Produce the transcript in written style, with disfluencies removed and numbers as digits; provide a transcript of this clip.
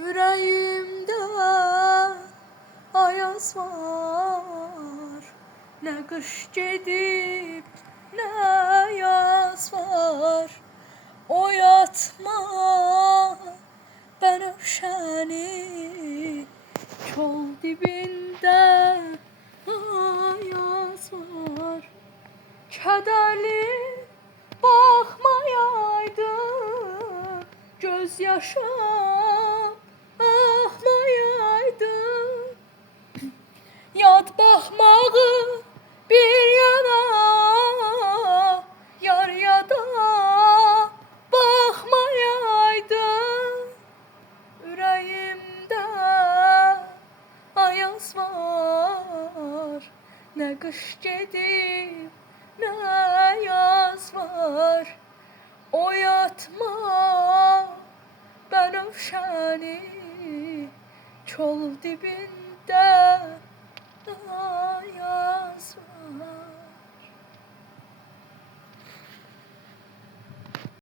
Yüreğimde ayaz var, ne kış gedib, ne yaz var. Oyatma bənövşəni, çol dibində ayaz var. Kədərli baxmayaydın, göz yaşım axmayaydın. Yad baxmağı bir yana, yar yada baxmayaydın. Ürəyimdə ayaz var, nə qış gedib, nə yaz var. Oyatma bənövşəni, çol dibində